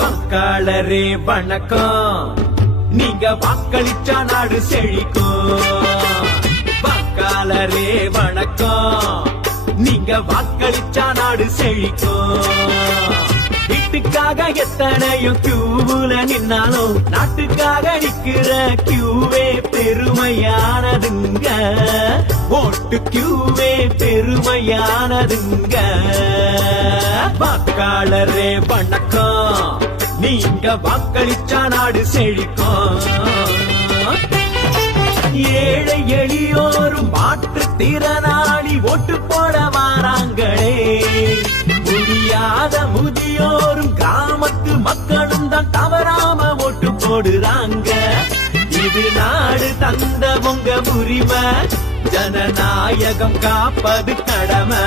வாக்காளரே வணக்கம், நீங்க வாக்களிச்சா நாடு செழிக்கும். வாக்காளரே வணக்கம், நீங்க வாக்களிச்சா நாடு செழிக்கும். வீட்டுக்காக எத்தனையும் கியூவுல நின்னாலும் நாட்டுக்காக நிக்கிற கியூவே பெருமையானதுங்க. ஓட்டு கியூவே பெருமையானதுங்க. வாக்காளரே வணக்கம், நீங்க வாக்களிச்சா நாடு செழிக்கும். ஏழை எளியோரும் மாற்றுத்திறனாளி ஓட்டு போட வாராங்களே. முடியாத முதியோரும் கிராமத்து மக்களும் தான் தவறாம ஓட்டு போடுறாங்க. இது நாடு தந்த உங்க உரிமை, ஜனநாயகம் காப்பது கடமை.